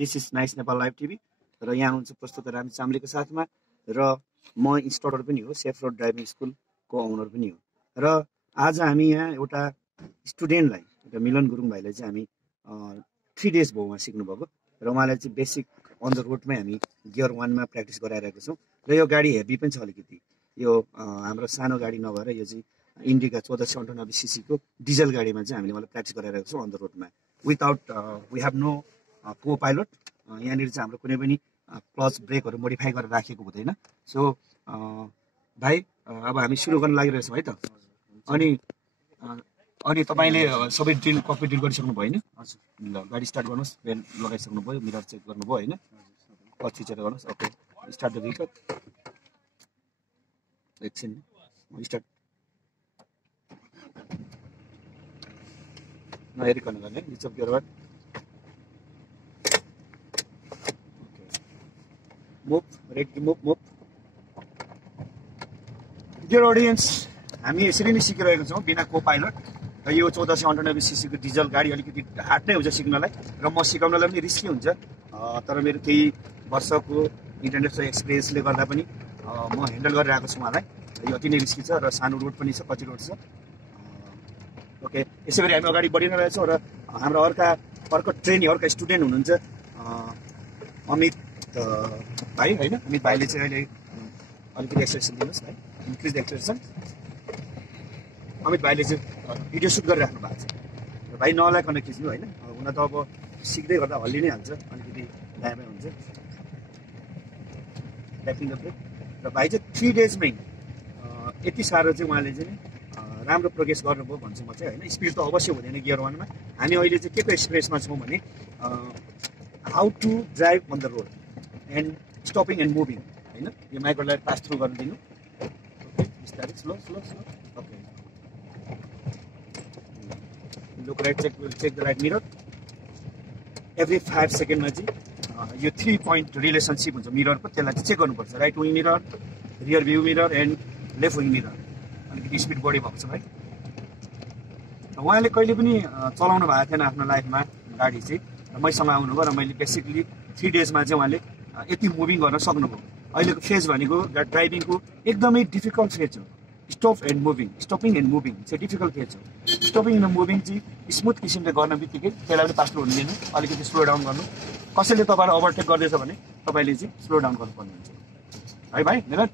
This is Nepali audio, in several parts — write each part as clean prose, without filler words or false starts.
This is nice Nepal live TV र यहाँ हुन्छ प्रस्तुत राम चाम्लेको साथमा र म इन्स्ट्रक्टर पनि हो, सेफ रोड ड्राइभिङ स्कुलको ओनर पनि हो। र आज हामी यहाँ एउटा स्टुडेन्टलाई, एउटा मिलन गुरुङ भाइलाई चाहिँ हामी 3 डेज भयो उहाँ सिक्नुभएको र उहाँलाई चाहिँ बेसिक अन द रोडमै हामी गियर 1 मा प्र्याक्टिस गराइरहेको छौँ। र यो गाडी हेभी पनि छ अलिकति, यो हाम्रो सानो गाडी नभएर यो चाहिँ इन्डिका 1498 सीसीको डिजल गाडीमा चाहिँ हामीले मलाई प्र्याक्टिस गराइरहेको छौँ अन द रोडमा विदाउट वी हेभ नो को पाइलट। यहाँनिर चाहिँ हाम्रो कुनै पनि क्लच ब्रेकहरू मोडिफाई गरेर राखेको हुँदैन। सो भाइ अब हामी सुरु गर्न लागिरहेछौँ है त। अनि तपाईँले सबै ड्रिल कपी ड्रिल गरिसक्नु भयो होइन? ल गाडी स्टार्ट गर्नुहोस्, बेल लगाइसक्नु भयो, मिरर चेक गर्नुभयो होइन? क्लच थिचेर गर्नुहोस्। Okay, start the vehicle. एकछिन स्टार्ट नहेरिकन गर्ने, रिचअप गियरबाट move, ready move. Dear audience, हामी यसरी नै सिकिरहेको छौँ बिना को पाइलट। र यो 1498 सीसीको डिजल गाडी अलिकति हार्ड नै हुन्छ सिक्नलाई र म सिकाउनलाई पनि रिस्की हुन्छ। तर मेरो केही वर्षको इन्टरनेसनल एक्सपिरियन्सले गर्दा पनि म ह्यान्डल गरिरहेको छु उहाँलाई। यो अति नै रिस्की छ र सानो रोड पनि छ, कच्ची रोड छ। ओके, यसै गरी हामी अगाडि बढि नै रहेछौँ र हाम्रो अर्को ट्रेनी, अर्को स्टुडेन्ट हुनुहुन्छ अमित भाइ होइन? अमित भाइले चाहिँ अहिले अलिकति एक्सप्रेसन दिनुहोस् भाइ, इन्क्रिज एक्सप्रेसन। अमित भाइले चाहिँ भिडियो सुट गरिराख्नु भएको छ र भाइ नलाइकन खिच्नु होइन, हुन त अब सिक्दै गर्दा हल्ली नै हाल्छ, अलिकति दायाँ हुन्छ ब्याकिङ द ब्रेक। र भाइ चाहिँ 3 डेजमै यति साह्रो चाहिँ उहाँले चाहिँ राम्रो प्रोग्रेस गर्नुभयो भन्छु म चाहिँ होइन। स्पिड त अवश्य हुँदैन गियर 1 मा। हामी अहिले चाहिँ के को एक्सपिरियन्समा छौँ भने how to drive on the road and stopping and moving होइन। यो माइक्रोलाई पास थ्रु गर्न दिनु। ओके, बिस्तारै slow slow slow. Okay, look right, check the right mirror. Every 5 सेकेन्डमा चाहिँ यो 3 पोइन्ट रिलेसनसिप हुन्छ मिररको, त्यसलाई चाहिँ चेक गर्नुपर्छ। Right wing mirror, rear view mirror and left wing mirror. अलिकति स्पिड बढी भएको छ भाइ। उहाँले कहिले पनि चलाउनु भएको थिएन आफ्नो लाइफमा गाडी चाहिँ, र मैसँग आउनुभयो र मैले बेसिकली 3 डेजमा चाहिँ उहाँले यति मुभिङ गर्न सक्नुभयो। अहिलेको फेज भनेको ड्राइभिङको एकदमै डिफिकल्ट फेज हो। स्टपिङ एन्ड मुभिङ चाहिँ डिफिकल्ट फेज हो। स्टपिङ एन्ड मुभिङ चाहिँ स्मुथ किसिमले गर्न बित्तिकै त्यसलाई पनि फास्ट हुनु दिनु, अलिकति स्लो डाउन गर्नु। कसैले तपाईँलाई ओभरटेक गर्दैछ भने तपाईँले चाहिँ स्लो डाउन गर्नुपर्ने हुन्छ है भाइ। मेरो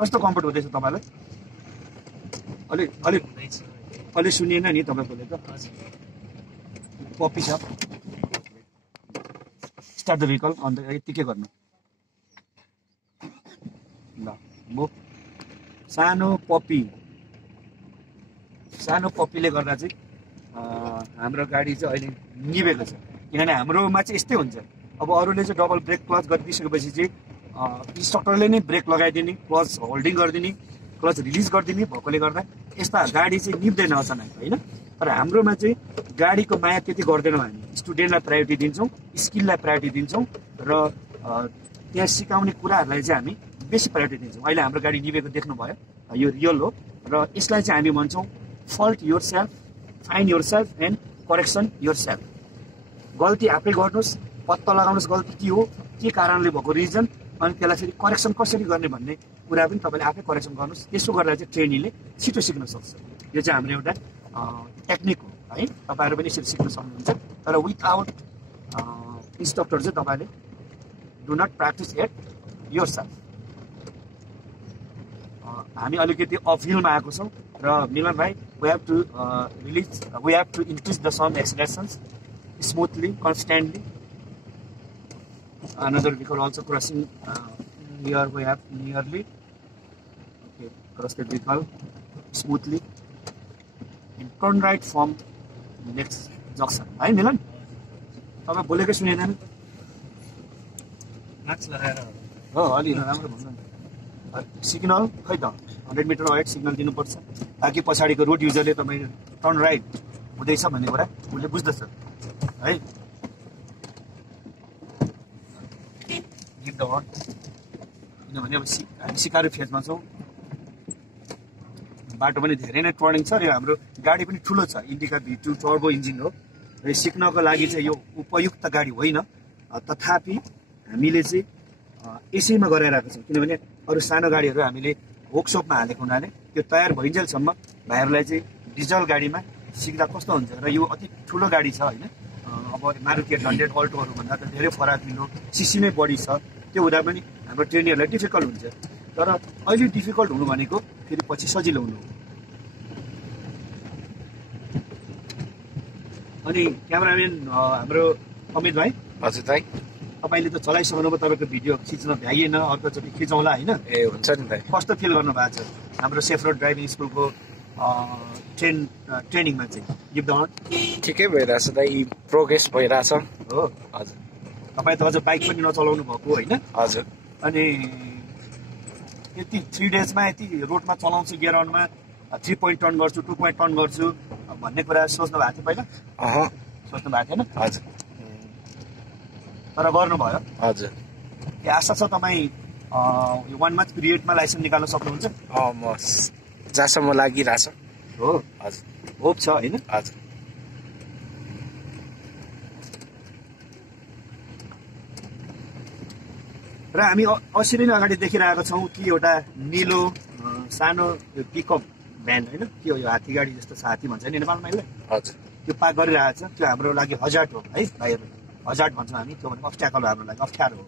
कस्तो कम्फर्ट हुँदैछ तपाईँलाई? अलि सुनिएन नि तपाईँकोले त? पप्पी छ। Start the vehicle. अन्त यत्तिकै गर्नु ल। म सानो पप्पीले गर्दा चाहिँ हाम्रो गाडी चाहिँ अहिले निभेको छ। किनभने हाम्रोमा चाहिँ यस्तै हुन्छ, अब अरूले चाहिँ डबल ब्रेक क्लच गरिदिइसकेपछि चाहिँ इन्स्ट्रक्टरले नै ब्रेक लगाइदिने, क्लच होल्डिङ गरिदिने, क्लच रिलिज गरिदिने भएकोले गर्दा यस्ता गाडी चाहिँ निप्दैन अचानक होइन। तर हाम्रोमा चाहिँ गाडीको माया त्यति गर्दैनौँ हामी। स्टुडेन्टलाई प्रायोरिटी दिन्छौँ, स्किललाई प्रायोरिटी दिन्छौँ र त्यहाँ सिकाउने कुराहरूलाई चाहिँ हामी बेसी प्रायोरिटी दिन्छौँ। अहिले हाम्रो गाडी निभेको देख्नुभयो, यो रियल हो र यसलाई चाहिँ हामी भन्छौँ fault your self, find your self and correction your self. गल्ती आफै गर्नुहोस्, पत्ता लगाउनुहोस् गल्ती के हो, के कारणले भएको रिजन, अनि त्यसलाई फेरि करेक्सन कसरी गर्ने भन्ने कुरा पनि तपाईँले आफै करेक्सन गर्नुहोस्। त्यसो गर्दा चाहिँ ट्रेनीले छिटो सिक्न सक्छ। यो चाहिँ हाम्रो एउटा टेक्निक हो है। तपाईँहरू पनि यसरी सिक्न सक्नुहुन्छ। तर विथआउट इन्स्ट्रक्टर चाहिँ तपाईँले do not practice at yourself. हामी अलिकति अफ हिलमा आएको छौँ र मिलन भाइ we have to increase the some accelerations smoothly, constantly. Another vehicle also crossing here. We have nearly okay, cross the vehicle smoothly and turn right from next junction. है मिलन, तपाईँ बोलेकै सुनेन? मास्क लगाएर हो, अलि राम्रो भन्नु न। सिग्नल खै त 100 मिटर अगाडि सिग्नल दिनुपर्छ ताकि पछाडिको रोड युजरले तपाईँ टर्न राइट हुँदैछ भन्ने कुरा उसले बुझ्दछ है। किनभने अब हामी सिकारो फेजमा छौँ, बाटो पनि धेरै नै टर्निङ छ र हाम्रो गाडी पनि ठुलो छ, इन्डिका V2 टर्बो इन्जिन हो र सिक्नको लागि चाहिँ यो उपयुक्त गाडी होइन। तथापि हामीले चाहिँ यसैमा गराइरहेको छौँ, किनभने अरू सानो गाडीहरू हामीले वर्कसपमा हालेको हुनाले त्यो तयार भइन्जेलसम्म भाइहरूलाई चाहिँ डिजल गाडीमा सिक्दा कस्तो हुन्छ र यो अति ठुलो गाडी छ होइन, अब मारुति 800 अल्टोहरूभन्दा त धेरै फराकिलो सिसीमै बढी छ, त्यो हुँदा पनि हाम्रो ट्रेनीहरूलाई डिफिकल्ट हुन्छ। तर अहिले डिफिकल्ट हुनु भनेको फेरि पछि सजिलो हुनु हो। अनि क्यामेराम्यान हाम्रो अमित भाइ, हजुर दाइ, तपाईँले त चलाइसक्नुभयो, तपाईँको भिडियो खिच्न भ्याइएन, अर्कोचोटि खिचौँला होइन? ए हुन्छ नि दाइ। कस्तो फिल गर्नु भएको छ हाम्रो सेफ रोड ड्राइभिङ स्कुलको ट्रेनिङमा चाहिँ? Give the horn. ठिकै भइरहेछ दाइ, प्रोग्रेस भइरहेछ हो। हजुर। तपाईँ त अझ बाइक पनि नचलाउनु भएको होइन? हजुर। अनि यति 3 डेजमा यति रोडमा चलाउँछु, गियर अनमा 3 पोइन्ट टर्न गर्छु, 2 पोइन्ट टर्न गर्छु भन्ने कुरा सोच्नु भएको थियो पहिला? सोच्नु भएको थिएन? हजुर। तर गर्नुभयो? हजुर। के आशा छ तपाईँ 1 month पिरियडमा लाइसेन्स निकाल्न सक्नुहुन्छ? म जहाँसम्म लागिरहेछ। हो। हजुर। होप छ होइन? हजुर। र हामी असरी नै अगाडि देखिरहेका छौँ कि एउटा निलो सानो पिकअप भ्यान होइन, त्यो यो हात्ती गाडी जस्तो छ, हात्ती भन्छ नि नेपालमा यसलाई? हजुर। त्यो पार्क गरिरहेको छ। त्यो हाम्रो लागि हजार्ड हो है भाइहरू, हजार्ड भन्छौँ हामी, त्यो भनेको अब्स्ट्याकल हो, हाम्रो लागि अप्ठ्यारो हो।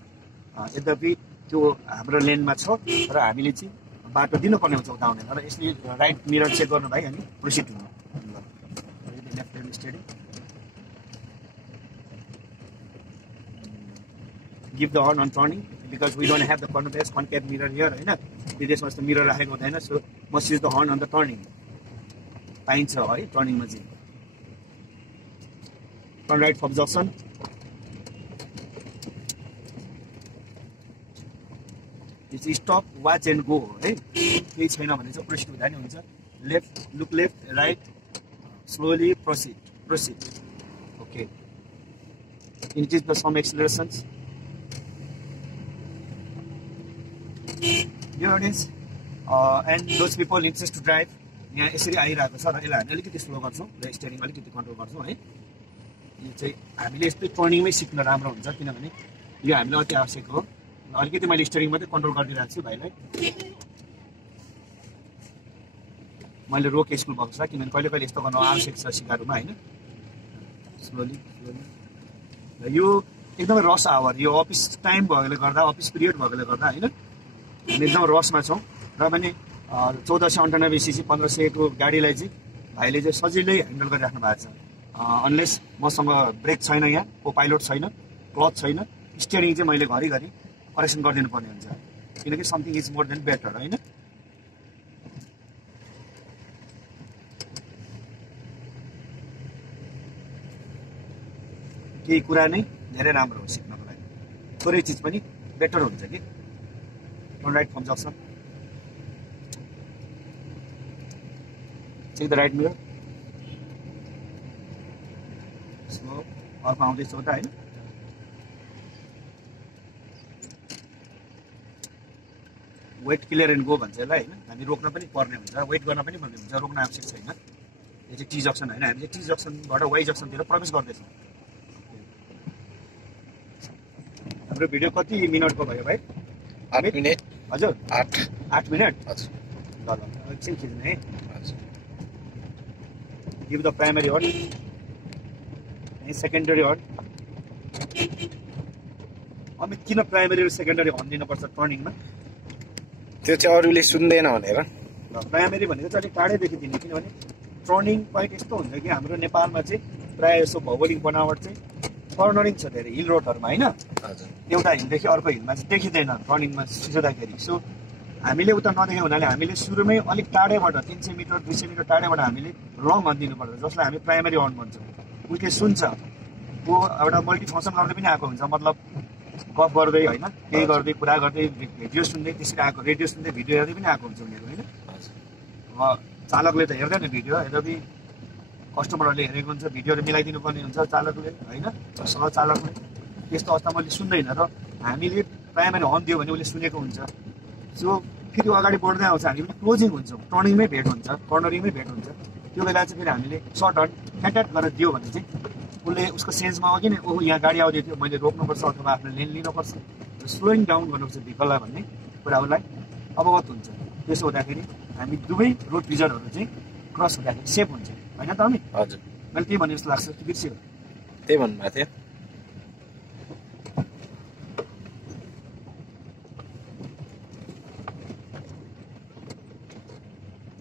यद्यपि त्यो हाम्रो लेनमा छ र हामीले चाहिँ बाटो दिनुपर्ने हुन्छ उता आउने। र यसले राइट मिरर चेक गर्नु भाइ अनि प्रोसिड हुनु। Left hand steady, give the horn on turning because we don't have the convex concave mirror here होइन, विदेशमा जस्तो मिरर राखेको हुँदैन। So must use the horn on the turning, पाइन्छ है टर्निङमा चाहिँ। टर्न राइट फर जक्सन, यो चाहिँ स्टप वाच एन्ड गो हो है, केही छैन भने चाहिँ प्रोसिड हुँदा नि हुन्छ। Left, look left, right, slowly proceed, proceed. Okay, increase the some accelerations. यो audience and those people interest to drive यहाँ यसरी आइरहेको छ र यसलाई हामी अलिकति स्लो गर्छौँ र स्टेरिङ अलिकति कन्ट्रोल गर्छौँ है। यो चाहिँ हामीले यस्तै टर्निङमै सिक्न राम्रो हुन्छ, किनभने यो हामीलाई अति आवश्यक हो। अलिकति मैले स्टेरिङ मात्रै कन्ट्रोल गरिदिरहेको छु भाइलाई। मैले रोक स्कुल भएको छ, किनभने कहिले कहिले यस्तो गर्नु आवश्यक छ सिकारुमा होइन। Slowly slowly. र यो एकदमै रस आवर, यो अफिस टाइम भएकोले गर्दा, अफिस पिरियड भएकोले गर्दा होइन, हामी एकदम रसमा छौँ। र पनि 1498 cc 1500 को गाडीलाई चाहिँ भाइले चाहिँ सजिलै ह्यान्डल गरिराख्नु भएको छ। अनलेस मसँग ब्रेक छैन, यहाँ को पाइलोट छैन, क्लच छैन, स्टियरिङ चाहिँ मैले घरिघरि करेक्सन गरिदिनु पर्ने हुन्छ, किनकि something is more than better होइन। केही कुरा नै धेरै राम्रो हो सिक्नको लागि, थोरै चिज पनि बेटर हुन्छ कि। Turn right from junction, check the right mirror, slow, अर्को आउँदैछ उता होइन। वेट क्लियर एन्ड गो भन्छ यसलाई होइन, हामी रोक्न पनि पर्ने हुन्छ, वेट गर्न पनि पर्ने हुन्छ, रोक्न आवश्यक छैन। यो चाहिँ टी जक्सन होइन, हामी चाहिँ टी जक्सनबाट वाइ जक्सनतिर प्रवेश गर्दैछौँ। हाम्रो भिडियो कति मिनटको भयो भाइ? 8 मिनट। हजुर 8 मिनट। हजुर। ल ल एकछिन खिच्नु है। Give the primary horn, secondary horn. अनि किन प्राइमरी र सेकेन्डरी हर्न दिनुपर्छ टर्निङमा? त्यो चाहिँ अरूले सुन्दैन भनेर। ल प्राइमरी भनेको चाहिँ अलिक टाढैदेखि दिने, किनभने टर्निङ पोइन्ट यस्तो हुन्छ कि हाम्रो नेपालमा चाहिँ प्रायः यसो भौगोलिक बनावट चाहिँ कर्नरिङ छ धेरै हिल रोडहरूमा होइन। एउटा हिलदेखि अर्को हिलमा चाहिँ देखिँदैन टर्निङमा सिधैखेरि। सो हामीले उता नदेखेको हुनाले हामीले सुरुमै अलिक टाढैबाट 300 मिटर 200 मिटर टाढैबाट हामीले लङ हर्न दिनुपर्छ, जसलाई हामी प्राइमरी हर्न भन्छौँ। उसले सुन्छ, ऊ एउटा मल्टिफङ्सन गर्दै पनि आएको हुन्छ, मतलब गफ गर्दै होइन, केही गर्दै कुरा गर्दै भिडियो सुन्दै त्यसरी आएको, रेडियो सुन्दै भिडियो हेर्दै पनि आएको हुन्छ उनीहरू होइन। अब चालकले त हेर्दैन भिडियो, यद्यपि कस्टमरहरूले हेरेको हुन्छ, भिडियोहरू मिलाइदिनु पर्ने हुन्छ चालकले होइन, सहचालकले। त्यस्तो अवस्था मैले सुन्दैन र हामीले प्राइमरी हर्न दियो भने उसले सुनेको हुन्छ। सो फेरि अगाडि बढ्दै आउँछ, हामी पनि क्लोजिङ हुन्छौँ, टर्निङमै भेट हुन्छ, कर्नरिङमै भेट हुन्छ। त्यो बेला चाहिँ फेरि हामीले सर्ट हर्न ट्याट गरेर दियो भने चाहिँ उसले उसको सेन्समा हो कि नै ओहो यहाँ गाडी आउँदै थियो, मैले रोक्नुपर्छ अथवा आफ्नो लेन लिनुपर्छ, स्लोइङ डाउन गर्नुपर्छ भेहिकललाई भन्ने कुरा उसलाई अवगत हुन्छ। त्यसो हुँदाखेरि हामी दुवै रोड युजरहरू चाहिँ क्रस हुँदाखेरि सेफ हुन्छ, होइन त अनि? हजुर, मैले त्यही भने जस्तो लाग्छ कि बिर्सियो? त्यही भन्नुभएको थियो।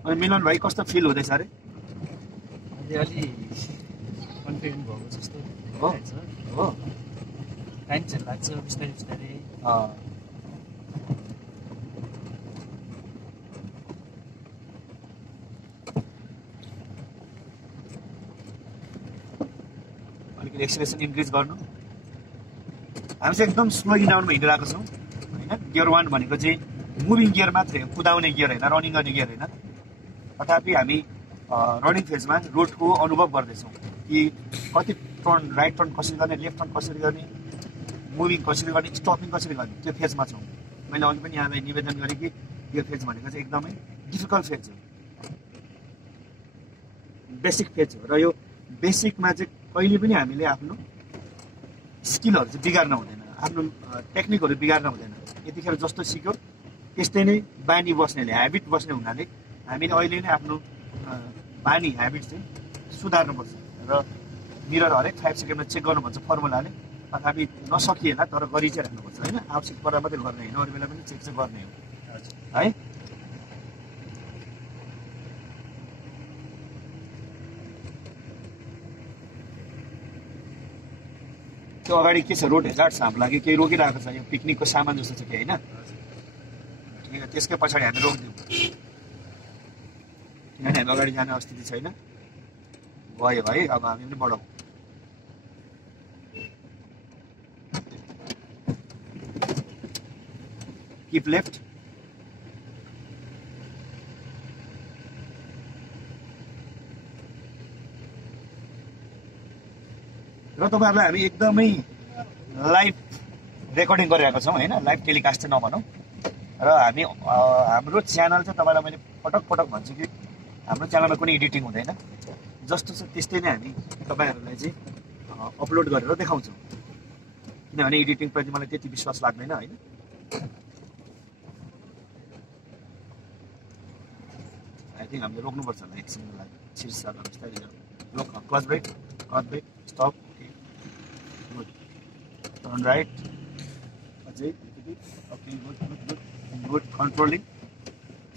अनि मिलन भाइ कस्तो फिल हुँदैछ अरे? अहिले अलि कन्फिडेन्ट भएको जस्तो हो? भइरहेछ। हो टाइम चाहिँ लाग्छ बिस्तारै बिस्तारै। अलिकति एक्सिलेसन इन्क्रिज गर्नु। हामी चाहिँ एकदम स्लोइङ डाउनमा हिँडिरहेको छौँ होइन। गियर 1 भनेको चाहिँ मुभिङ गियर मात्रै हो, कुदाउने गियर होइन, रनिङ गर्ने गियर होइन। तथापि हामी रनिङ फेजमा रोडको अनुभव गर्दैछौँ कि कति टर्न, राइट टर्न कसरी गर्ने, लेफ्ट टर्न कसरी गर्ने, मुभिङ कसरी गर्ने, स्टपिङ कसरी गर्ने, त्यो फेजमा छौँ। मैले अघि पनि यहाँलाई निवेदन गरेँ कि यो फेज भनेको चाहिँ एकदमै डिफिकल्ट फेज हो, बेसिक फेज हो। र यो बेसिकमा चाहिँ कहिले पनि हामीले आफ्नो स्किलहरू चाहिँ बिगार्न हुँदैन, आफ्नो टेक्निकहरू बिगार्न हुँदैन। यतिखेर जस्तो सिक्यो त्यस्तै नै बानी बस्नेले, ह्याबिट बस्ने हुनाले हामीले अहिले नै आफ्नो बानी ह्याबिट चाहिँ सुधार्नुपर्छ। र मिरर हरेक 5 सेकेन्डमा चेक गर्नु भन्छ फर्मुलाले, तथापि नसकिएला तर गरि चाहिँ राख्नुपर्छ होइन। आवश्यक पर्दा मात्रै गर्ने होइन, अरू बेला पनि चेक चाहिँ गर्ने हो है। त्यो अगाडि के छ, रोड हेजार्ड छ हाम्रो लागि, केही रोकिरहेको छ, यो पिकनिकको सामान जस्तो छ कि होइन? ठिक छ, त्यसकै पछाडि हामी रोकिदिउँ किनभने हामी अगाडि जाने स्थिति छैन। गयो है, अब हामी पनि बढौँ। Keep left. र तपाईँहरूलाई हामी एकदमै लाइभ रेकर्डिङ गरिरहेको छौँ होइन, लाइभ टेलिकास्ट चाहिँ नभनौँ। र हामी हाम्रो च्यानल चाहिँ तपाईँलाई मैले पटक पटक भन्छु कि हाम्रो च्यानलमा कुनै एडिटिङ हुँदैन, जस्तो छ त्यस्तै नै हामी तपाईँहरूलाई चाहिँ अपलोड गरेर देखाउँछौँ। किनभने एडिटिङप्रति मलाई त्यति विश्वास लाग्दैन होइन। आई थिङ्क हामीले रोक्नुपर्छ होला एकछिनको लागि, शीर्षक बिस्तारै रोक, clutch brake, stop, good, turn right, अझै okay, good, controlling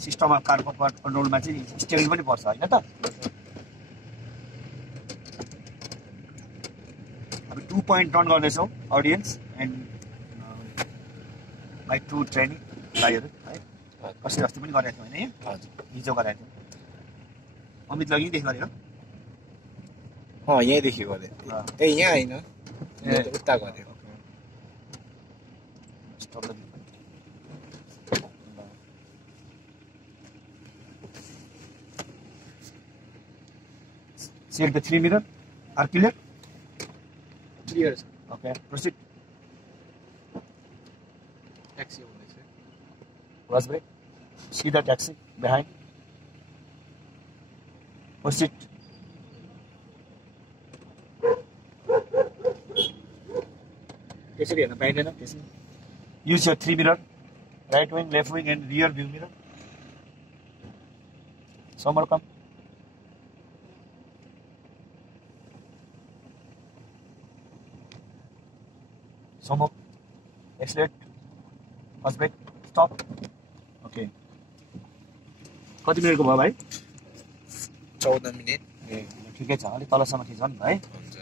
system of कारको कन्ट्रोलमा चाहिँ स्टियरिङ पनि पर्छ होइन त। हामी 2 पोइन्ट टर्न गर्दैछौँ अडियन्स एन्ड बाई 2 ट्रेनिङ भाइहरू है। कसरी अस्ति पनि गरेको थियौँ होइन, हिजो गराएको थियौँ। अमित लगीदेखि गरेको यहीँदेखि गरेँ। ए यहाँ होइन, उता गरेँ। Check the 3 mirror. Are clear? Clear छ। Okay. Proceed. ट्याक्सी आउँदैछ। Cross brake. See the taxi behind. Proceed. त्यसरी हेर्न पाइँदैन, त्यसरी use your 3 mirror, right wing, left wing and rear view mirror. Somewhere come. Somo, accelerate, first brake, stop. Okay. कति मिनटको भयो भाइ? 14 मिनट। ए ठिकै छ, अलिक तलसम्म खिचौँ है। हुन्छ।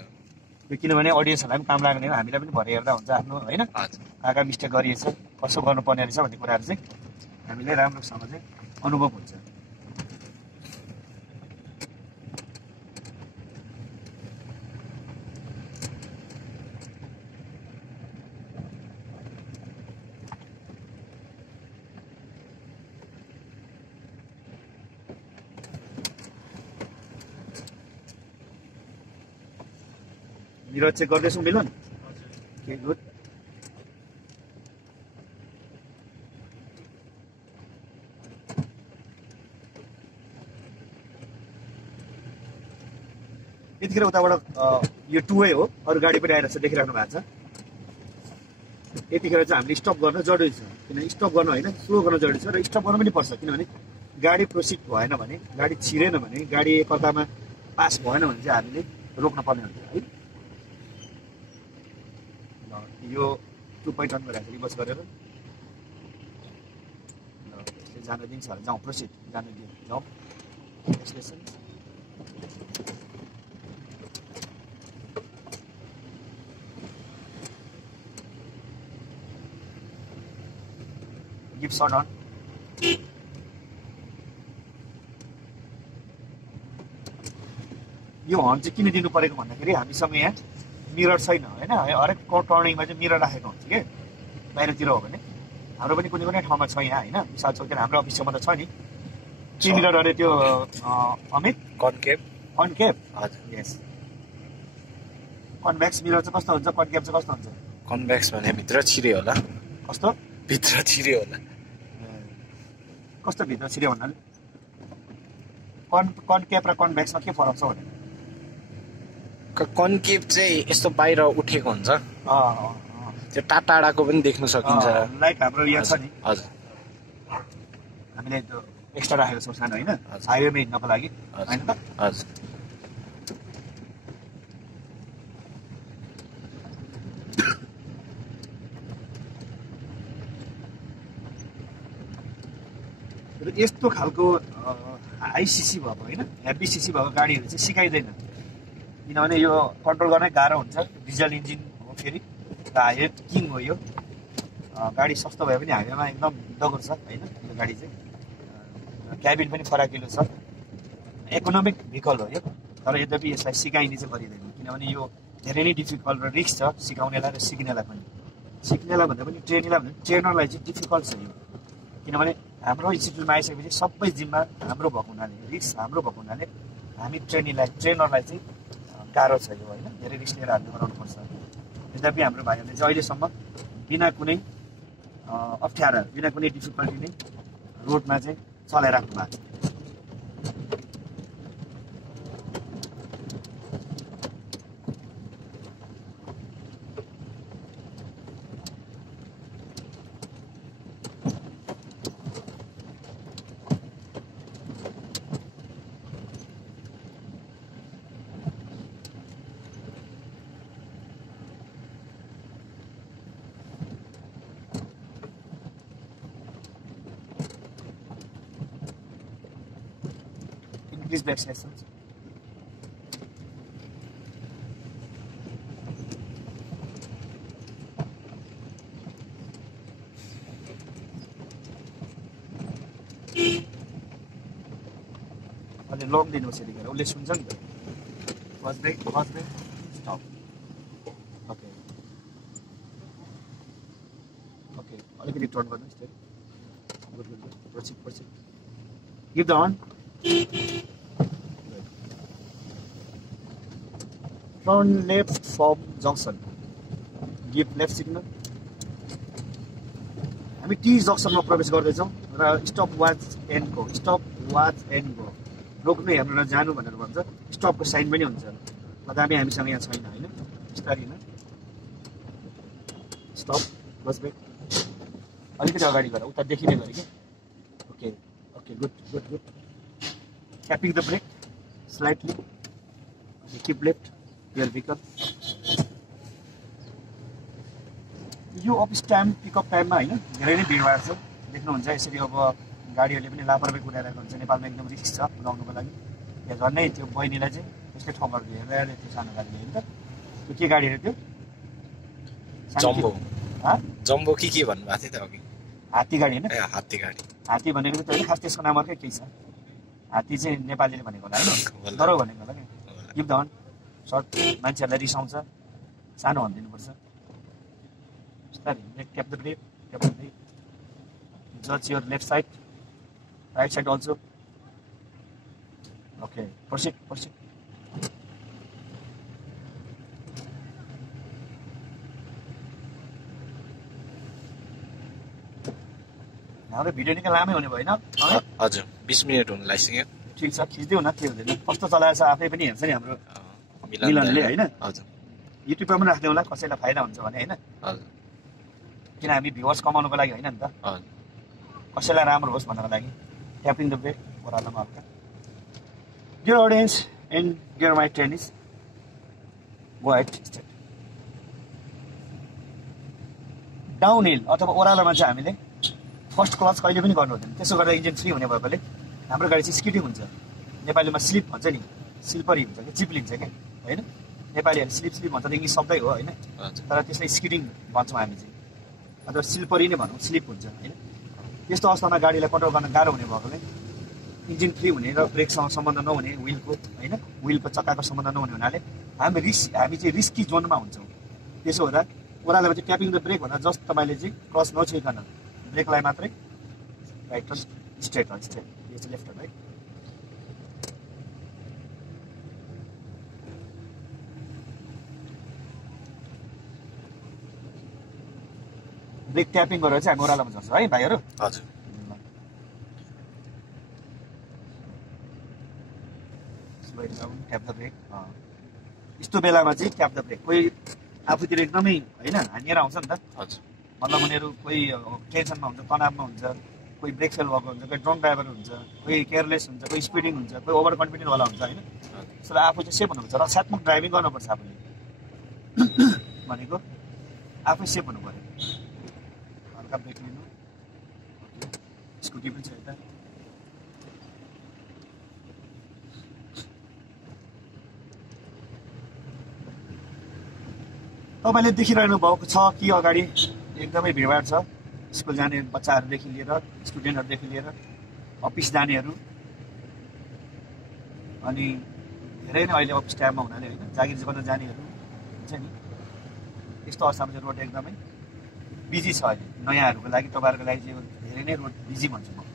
किनभने अडियन्सहरूलाई पनि काम लाग्ने हो, हामीलाई पनि भरे हेर्दा हुन्छ आफ्नो होइन, कहाँ कहाँ मिस्टेक गरिएछ, कसो गर्नुपर्ने रहेछ भन्ने कुराहरू चाहिँ हामीलाई राम्रोसँग चाहिँ अनुभव हुन्छ। मिरर चेक गर्दैछौँ मिलन? Okay good. यतिखेर उताबाट यो 2 वे हो, अरू गाडी पनि आइरहेको छ देखिराख्नु भएको छ। यतिखेर चाहिँ हामीले स्टप गर्न जरुरी छ, किनभने स्टप गर्न होइन स्लो गर्न जरुरी छ र स्टप गर्न पनि पर्छ, किनभने गाडी प्रोसिड भएन भने, गाडी छिरेन भने, गाडी एकअर्कामा पास भएन भने चाहिँ हामीले रोक्न पर्ने हुन्छ है। यो 2 पोइन्ट अन गरेर रिभर्स गरेर जान दिन्छ होला, जाउँ प्रोसिड, जान दिउँ, जाउँ एक्सलेसन। Give short on. यो हर्न चाहिँ किन दिनु परेको भन्दाखेरि हामीसँग यहाँ मिरर छैन होइन, हरेक टर्निङमा चाहिँ मिरर राखेको हुन्छ कि बाहिरतिर हो भने। हाम्रो पनि कुनै कुनै ठाउँमा छ यहाँ होइन, विशाल चौक हाम्रो अफिसमा त छ नि के मिरर अरे त्यो अमित कन्केभ हजुर यस। कन्भेक्स मिरर चाहिँ कस्तो हुन्छ, कन्केभ चाहिँ कस्तो हुन्छ? कन्भेक्स भने भित्र छिरे होला, कस्तो भित्र छिरे होला। कस्तो भित्र छिर्यो भन्नाले कन्केभ र कन्भेक्समा के फरक छ भने? कन्केभ चाहिँ यस्तो बाहिर उठेको हुन्छ, त्यो टाढाको पनि देख्न सकिन्छ। लाइक हाम्रो यहाँ छ नि, हजुर हामीले त्यो एक्स्ट्रा राखेको छौँ सानो होइन, हाइवेमा हिँड्नको लागि होइन त। हजुर र यस्तो खालको आइसिसी भएको होइन, हेभी भएको गाडीहरू चाहिँ सिकाइँदैन, किनभने यो कन्ट्रोल गर्नै गाह्रो हुन्छ। डिजल इन्जिन हो फेरि र हाइवे किङ हो यो गाडी। सस्तो भए पनि हाइवेमा एकदम डगर छ होइन यो गाडी चाहिँ। क्याबिन पनि फराकिलो छ, इकोनोमिक भेहिकल हो यो, तर यद्यपि यसलाई सिकाइने चाहिँ गरिँदैन, किनभने यो धेरै नै डिफिकल्ट र रिस्क छ सिकाउनेलाई र सिक्नेलाई पनि। सिक्नेलाई भन्दा पनि ट्रेनरलाई चाहिँ डिफिकल्ट छ यो, किनभने हाम्रो इन्स्टिट्युटमा आइसकेपछि सबै जिम्मा हाम्रो भएको हुनाले, रिस्क हाम्रो भएको हुनाले हामी ट्रेनरलाई चाहिँ गाह्रो छ यो होइन, धेरै रिस्क लिएर हामीले गराउनुपर्छ। यद्यपि हाम्रो भाइहरूले चाहिँ अहिलेसम्म बिना कुनै अप्ठ्यारा, बिना कुनै डिफिकल्टी नै रोडमा चाहिँ चलाइराख्नु भएको छ। Increase the acceleration. अलि लङ दिनुहोस् यतिखेर, उसले सुन्छ नि त। First brake, stop. Okay okay, अलिकति टर्न गर्नुहोस् त्यो। Good good good, proceed. Give the horn. Turn left from junction. Give left signal. हामी टी जंक्सनमा प्रवेश गर्दैछौँ र stop watch and go, stop watch and go, रोक्नु हेर्नु र जानु भनेर भन्छ। स्टपको साइन पनि हुन्छ, तथापि हामीसँग यहाँ छैन होइन, बिस्तारै होइन। स्टप, बस ब्रेक, अलिकति अगाडि गर, उता देखिने गरी कि। Okay okay, good good good. Tapping the brake slightly, keep left your vehicle. यो अफिस टाइम पिकअप टाइममा होइन धेरै नै भिडभाड छ देख्नुहुन्छ। यसरी अब गाडीहरूले पनि लापरवाही कुदाइरहेको हुन्छ, नेपालमा एकदम रिस्क छ कुदाउनुको लागि। यहाँ झन्डै त्यो बहिनीलाई चाहिँ त्यसले ठोकरले हेरेर त्यो सानो गाडीले होइन त, त्यो के गाडी अरे त्यो? जम्बो के भन्नुभएको थियो त अघि? हात्ती गाडी होइन? हात्ती गाडी। हात्ती भनेको त होइन, खास त्यसको नाम अर्कै केही छ। हात्ती चाहिँ नेपालीले भनेको होला होइन, डरो भनेको होला क्या। Give the horn. सर्ट मान्छेहरूलाई रिसाउँछ, सानो भनिदिनुपर्छ। बिस्तारै ट्याप द ब्रेक, जज your left side, right side also. Okay, processed. हाम्रो भिडियो निकै लामै हुने भएन? हजुर 20 मिनट हुन लागिसक्यो। ठिक छ, खिच्दिउँ न, के हुँदैन। कस्तो चलाएछ आफै पनि हेर्छ नि हाम्रो मिलनले होइन हजुर युट्युबमा पनि राख्दै होला कसैलाई फाइदा हुन्छ भने होइन हजुर किन हामी भ्युवर्स कमाउनुको लागि होइन नि त हजुर कसैलाई राम्रो होस् भन्नको लागि ट्यापिङ द ब्रेक ओह्रालोमा हल्का dear audience and dear my trainees go head state down hill अथवा ओह्रालोमा चाहिँ हामीले फर्स्ट क्लच कहिले पनि गर्नु हुँदैन त्यसो गर्दा इन्जिन फ्री हुने भएकोले हाम्रो गाडी चाहिँ स्किडिङ हुन्छ नेपालीमा स्लिप भन्छ नि स्लिपरी हुन्छ कि चिप्लिन्छ क्या होइन नेपालीहरू स्लिप भन्छ त इङ्ग्लिस शब्दै हो होइन तर त्यसलाई स्किडिङ भन्छौँ हामी चाहिँ अथवा स्लिपरी नै भनौँ स्लिप हुन्छ होइन त्यस्तो अवस्थामा गाडीलाई कन्ट्रोल गर्न गाह्रो हुने भएकोले इन्जिन फ्री हुने र ब्रेकसँग सम्बन्ध नहुने विलको होइन विलको चक्काको सम्बन्ध नहुने हुनाले हामी चाहिँ रिस्की जोनमा हुन्छौँ त्यसो हुँदा ओह्रालोमा चाहिँ ट्यापिङ द ब्रेक भन्दा जस्ट तपाईँले चाहिँ क्रस नछुइकन ब्रेकलाई मात्रै राइट र स्ट्रेट हो स्ट्रेट यो चाहिँ लेफ्ट राइट ब्रेक ट्यापिङ गरेर चाहिँ हामी ओह्रालोमा झर्छ है भाइहरू हजुर ट्याप द ब्रेक यस्तो बेलामा चाहिँ ट्याप द ब्रेक कोही आफूतिर एकदमै होइन हानिएर आउँछ नि त हजुर मतलब उनीहरू कोही टेन्सनमा हुन्छ तनावमा हुन्छ कोही ब्रेक फेल भएको हुन्छ कोही ड्रङ्क ड्राइभर हुन्छ कोही केयरलेस हुन्छ कोही स्पिडिङ हुन्छ कोही ओभर कन्फिडेन्टवाला हुन्छ होइन त्यसो आफू चाहिँ सेफ हुनुपर्छ रक्षात्मक ड्राइभिङ गर्नुपर्छ आफूले भनेको आफै सेफ हुनु पऱ्यो हल्का ब्रेक लिनु स्कुटी पनि छ यता तपाईँले देखिरहनु भएको छ कि अगाडि एकदमै भिडभाड छ स्कुल जाने बच्चाहरूदेखि लिएर स्टुडेन्टहरूदेखि लिएर अफिस जानेहरू अनि धेरै नै अहिले अफिस टाइममा हुनाले होइन जागिर गर्न जानेहरू हुन्छ नि यस्तो अवस्थामा चाहिँ रोड एकदमै बिजी छ अहिले नयाँहरूको लागि तपाईँहरूको लागि चाहिँ धेरै नै रोड बिजी भन्छु म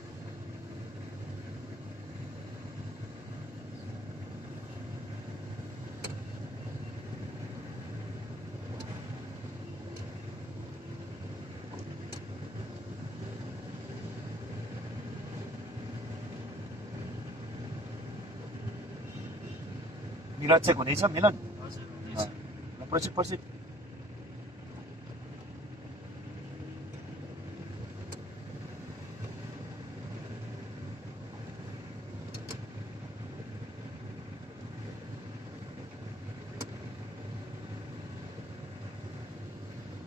मिलन चेक हुँदैछ मिलन प्रोसिड प्रोसिड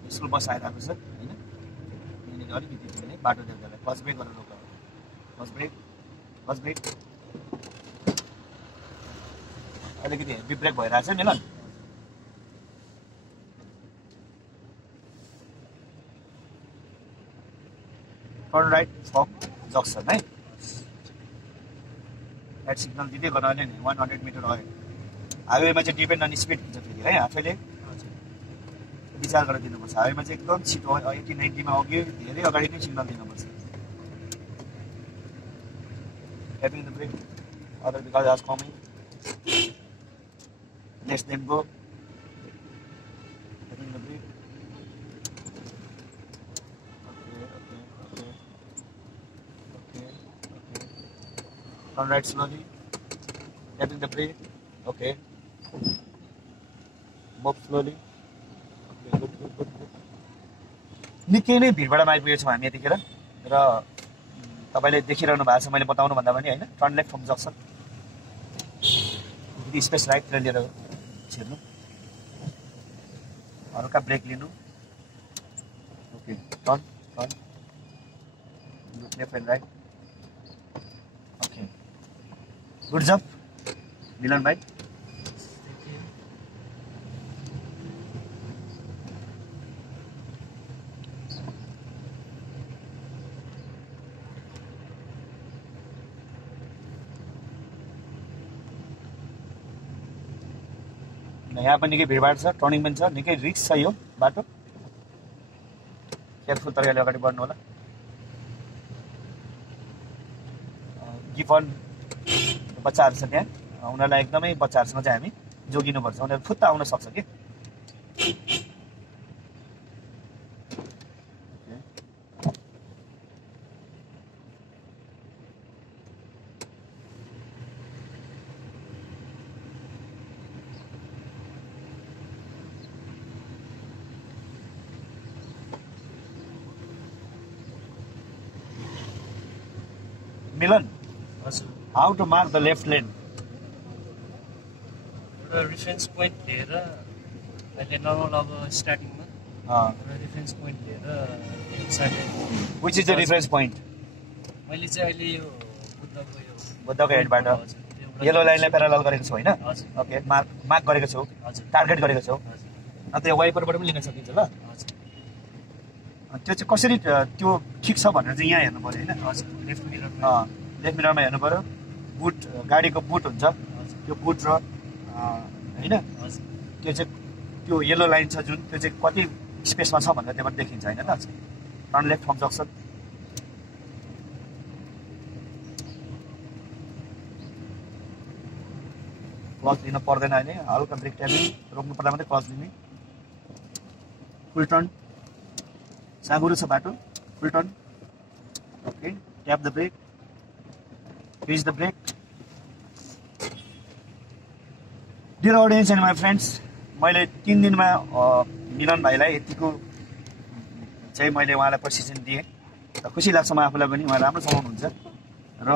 स्कुल बस आइरहेको छ होइन यहाँनिर अलिकति तिमीले बाटो देख्दालाई क्लच ब्रेक गरेर रोक क्लच ब्रेक अलिकति हेभी ब्रेक भइरहेको छ मिलन टर्न राइट फक जक्सन है लाइट सिग्नल दिँदै गर्नु अहिले नि 100 मिटर अगाडि हाइवेमा चाहिँ डिपेन्ड अन स्पिड हुन्छ फेरि है आफैले विचार गरेर दिनुपर्छ हाइवेमा चाहिँ एकदम छिटो 80-90 मा अघि धेरै अगाडि नै सिग्नल दिनुपर्छ tapping the brake other because आज coming Let them go. Tapping the brake. Okay. Turn right slowly. Tapping the brake. Okay. Move slowly. Okay, good. निकै नै भिडबाट आइपुगेको छौँ हामी यतिखेर र तपाईँले देखिरहनु भएको छ मैले बताउनु भन्दा पनि होइन turn left from junction space राइटतिर लिएर छिर्नु हल्का ब्रेक लिनु okay turn left and right okay good जब मिलन भाइ यहाँ पनि निकै भिडभाड छ टर्निङ पनि छ निकै रिस्क छ यो बाटो केयरफुल तरिकाले अगाडि बढ्नु होला गिफन बच्चाहरू छ त्यहाँ उनीहरूलाई एकदमै बच्चाहरूसँग चाहिँ हामी जोगिनुपर्छ उनीहरू फुत्ता आउन सक्छ कि मिलन, हजुर how to mark the left lane? एउटा रेफरेन्स पोइन्ट लिएर अहिले नर्मल अब स्टार्टिङमा एउटा रेफरेन्स पोइन्ट लिएर Which is the reference point? मैले चाहिँ अहिले यो बुद्धको हेडबाट हजुर येलो लाइनलाई प्यारालल गरेको छु होइन? हजुर ओके, मार्क गरेको छु, हजुर टार्गेट गरेको छु। हजुर अन्त यो वाइपरबाट पनि लिन सकिन्छ ल। हजुर त्यो चाहिँ कसरी त्यो ठिक छ भनेर चाहिँ यहाँ हेर्नु पर्यो होइन? हजुर लेफ्ट मिररमा लेफ्ट मिररमा हेर्नु पर्यो। बुट, गाडीको बुट हुन्छ, हजुर त्यो बुट र होइन हजुर त्यो चाहिँ त्यो येलो लाइन छ जुन, त्यो चाहिँ कति स्पेसमा छ भनेर त्यहाँबाट देखिन्छ होइन त? Turn left from junction. Clutch लिन पर्दैन अहिले, हल्का ब्रेक ट्यापिङ, रोक्नु पर्दा मात्रै क्लच लिने। फुल टर्न, साँगुरो छ बाटो, full turn. Okay, tap the brake, reach the brake. Dear audience and my friends, मैले 3 दिनमा मिलन भाइलाई यतिको चाहिँ मैले उहाँलाई प्रशिक्षण दिएँ र खुसी लाग्छ म आफूलाई पनि। उहाँ राम्रो चलाउनुहुन्छ र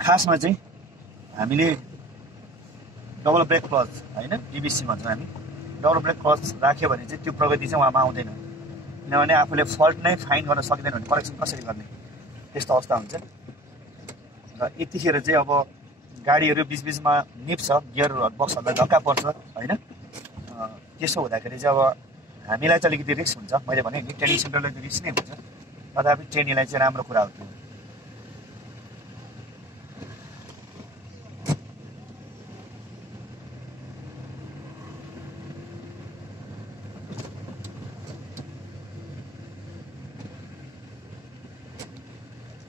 खासमा चाहिँ हामीले डबल ब्रेक क्लच होइन, डिबिसी भन्छौँ हामी, डबल ब्रेक क्लच राख्यो भने चाहिँ त्यो प्रगति चाहिँ उहाँमा आउँदैन। किनभने आफूले फल्ट नै फाइन गर्न सकिँदैन भने करेक्सन कसरी गर्ने, त्यस्तो अवस्था हुन्छ। र यतिखेर चाहिँ अब गाडीहरू बिचबिचमा निप्छ, गियर बक्सहरूलाई धक्का पर्छ होइन? त्यसो हुँदाखेरि चाहिँ अब हामीलाई चाहिँ अलिकति रिस्क हुन्छ। मैले भने नि ट्रेनिङ सेन्टरलाई चाहिँ रिस्क नै हुन्छ, तथापि ट्रेनीलाई चाहिँ राम्रो कुरा हो त्यो।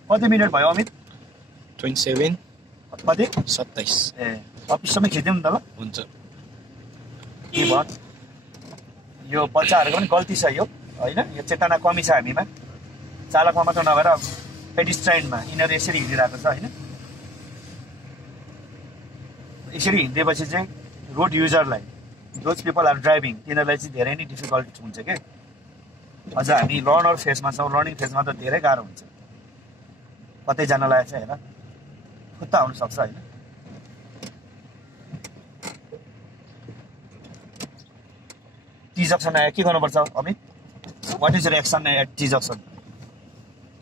कति मिनट भयो अमित? 27 कति? 27 ए, अफिससम्म खिच्यौँ नि त ल। हुन्छ। के भयो, यो बच्चाहरूको पनि गल्ती छ यो होइन? यो चेतना कमी छ हामीमा, चालकमा मात्र नभएर पेडिस्ट्राइनमा यिनीहरू यसरी हिँडिरहेको छ होइन? यसरी हिँडेपछि चाहिँ रोड युजरलाई, दोज पिपल आर ड्राइभिङ, तिनीहरूलाई चाहिँ धेरै नै डिफिकल्ट हुन्छ क्या। अझ हामी लर्नर फेजमा छौँ, लर्निङ फेजमा त धेरै गाह्रो हुन्छ। कतै जान लागेको छ हेर, खुट्टा हुनसक्छ होइन? टी जक्सन आयो, के गर्नुपर्छ Amit? What is action at T junction?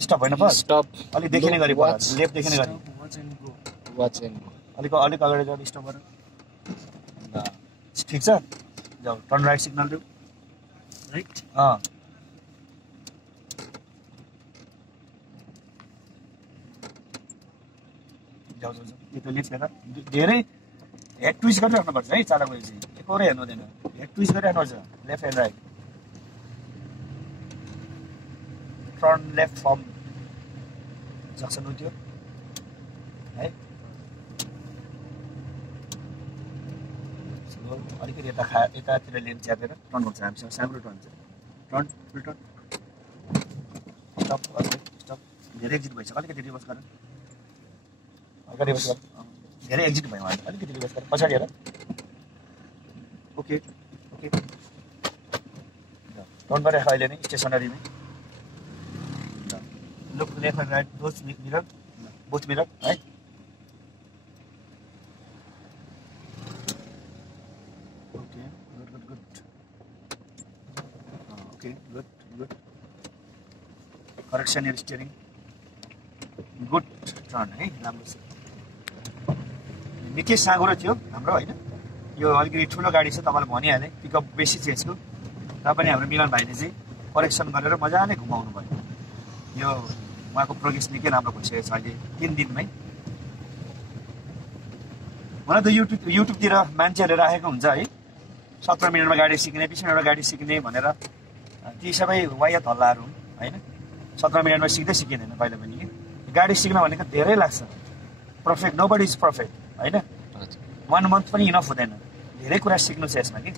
Stop होइन बस, स्टप, अलिक देखिने गरी पर, लेफ्ट देखिने गरी, वाच एन्ड अलिक अगाडि जाऊ, स्टप गर। ठिक छ, जाऊ, टर्न राइट सिग्नल देऊ। राइट जाऊ जाऊ, यो त लेफ्ट हेर, धेरै हेड ट्विस्ट गरिराख्नुपर्छ है चालकले चाहिँ, एकहोरै हेर्नु हुँदैन, हेड ट्विस्ट गरिराख्नुपर्छ, left and right. Turn left from junction उठ्यो है, अलिकति यतातिर लेन च्यापेर टर्न गर्छ हामीसँग, सानो टर्न छ, टर्न फुल टर्न, स्टप स्टप, धेरै एक्जिट भइसक्यो, अलिकति रिभर्स गर, अगाडि रिभर्स गर, धेरै एक्जिट भयो उहाँले, अलिकति रिभर्स गर, पछाडि हेर। ओके ओके, टर्न गरेर अहिले नै स्टेसनरीमै, look left and right, both mirror है। Okay good good good, okay good good, correction and steering, good turn है, राम्रो छ। निकै साँगुरो थियो हाम्रो होइन, यो अलिकति ठुलो गाडी छ, तपाईँलाई भनिहालेँ, पिकअप बेसी छ यसको, तापनि हाम्रो मिलन भाइले चाहिँ करेक्सन गरेर मजाले घुमाउनु भयो। यो उहाँको प्रोग्रेस निकै राम्रो भइसकेको छ अहिले 3 दिनमै। मलाई त युट्युबतिर मान्छेहरूले राखेको हुन्छ है, 17 मिनटमा गाडी सिक्ने, 20 मिनटमा गाडी सिक्ने भनेर, ती सबै वायात हल्लाहरू हुन् होइन? 17 मिनटमा सिकिँदैन कहिले पनि कि। गाडी सिक्न भनेको धेरै लाग्छ, perfect, nobody is perfect होइन? 1 मन्थ पनि इनफ हुँदैन, धेरै कुरा सिक्नु छ यसमा कि।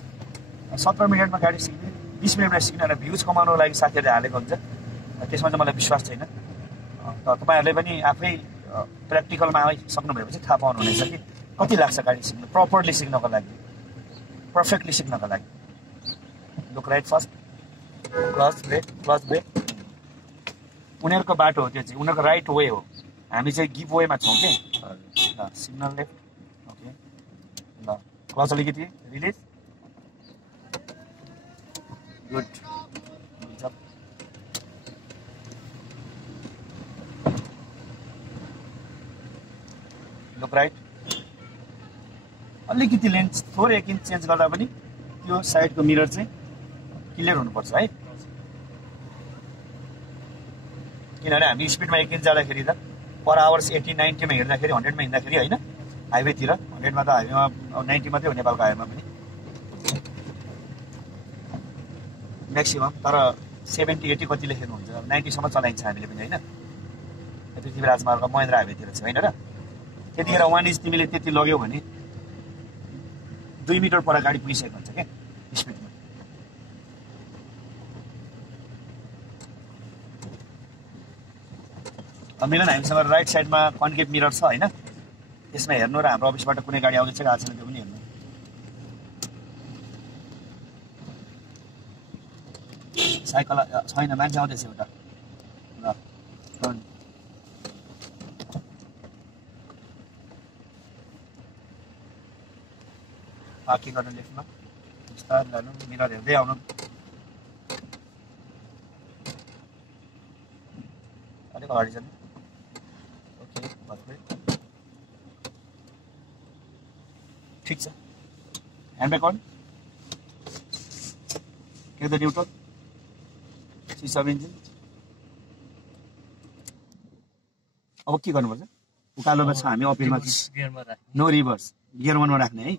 17 मिनटमा गाडी सिक्ने, 20 मिनटमा सिक्ने र भ्युज कमाउनुको लागि साथीहरूले हालेको हुन्छ, त्यसमा चाहिँ मलाई विश्वास छैन। तपाईँहरूले पनि आफै प्र्याक्टिकलमा सक्नु भएपछि थाहा पाउनुहुनेछ कि कति लाग्छ गाडी सिक्नु, प्रपरली सिक्नको लागि, पर्फेक्टली सिक्नको लागि। Look right first, clutch brake, उनीहरूको बाटो हो त्यो चाहिँ, उनीहरूको राइट वे हो। हामी चाहिँ गिभ वेमा छौँ कि। ल सिग्नल लेफ्ट, ओके। ल क्लच अलिकति रिलिज, गुड, लुक राइट। अलिकति लेन्स थोरै 1 इन्च चेन्ज गर्दा पनि त्यो साइडको मिरर चाहिँ क्लियर हुनुपर्छ है, किनभने हामी स्पिडमा 1 इन्च जाँदाखेरि त पर आवर्स 80-90 मा हिँड्दाखेरि 100 मा हिँड्दाखेरि होइन, हाइवेतिर 100 मा त हाइवेमा 90 मात्रै हो नेपालको हाइवेमा पनि म्याक्सिमम, तर 70-80 कति लेखेको हुन्छ, 90 सम्म चलाइन्छ हामीले पनि होइन। पृथ्वी राजमार्ग महेन्द्र हाइवेतिर छ होइन र, त्यतिखेर 1 इन्च तिमीले त्यति लग्यौ भने 2 मिटर पर गाडी पुगिसकेको हुन्छ क्या स्पिडमा। मिलन हामीसँग राइट साइडमा कन्केभ मिरर छ होइन, त्यसमा हेर्नु र हाम्रो अफिसबाट कुनै गाडी आउँदैछ कि आएको छैन त्यो पनि हेर्नु। साइकल छैन, मान्छे आउँदैछ एउटा। ल टर्न, पार्किङ गर्नु लेफ्टमा, बिस्तारै लानु, मिरर हेर्दै आउनु। अलिक अगाडि जानु, ओके भर्खरै ठिक छ। ह्यान्डब्रेक अन, के the neutral, switch off engine. अब के गर्नुपर्छ, उकालोमा छ हामी अपिलमा, नो रिभर्स, गियर 1 मा राख्ने है।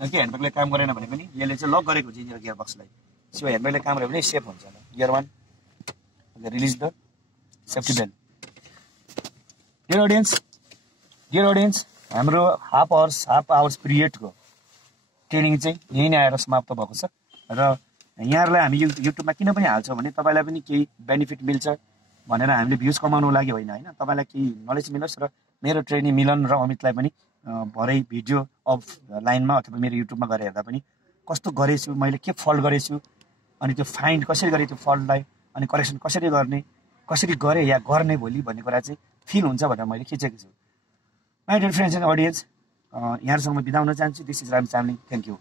के ह्यान्डब्रेकले काम गरेन भने पनि यसले चाहिँ लक गरेको हुन्छ गियर बक्सलाई, सो ह्यान्डब्रेकले काम गर्यो भने सेफ हुन्छ। Gear 1, release the safety belt. Dear audience, हाम्रो हाफ आवर्स पिरियडको ट्रेनिङ चाहिँ यहीँ नै आएर समाप्त भएको छ र यहाँहरूलाई हामी युट्युबमा किन पनि हाल्छौँ भने तपाईँलाई पनि केही बेनिफिट मिल्छ भनेर हामीले भ्युज कमाउनु लागि होइन, तपाईँलाई केही नलेज मिलोस् र मेरो ट्रेनिङ मिलन र अमितलाई पनि भरे भिडियो अफ लाइनमा अथवा मेरो युट्युबमा गएर हेर्दा पनि कस्तो गरेछु मैले, के फल्ट गरेछु, अनि त्यो फाइन्ड कसरी गरेँ त्यो फल्टलाई, अनि करेक्सन कसरी गर्ने, कसरी गरेँ या गर्ने भोलि भन्ने कुरा चाहिँ फिल हुन्छ भनेर मैले खिचेको छु। My dear friends and audience, यहाँहरूसँग म बिदा हुन चाहन्छु। This is Ram Chamling, thank you.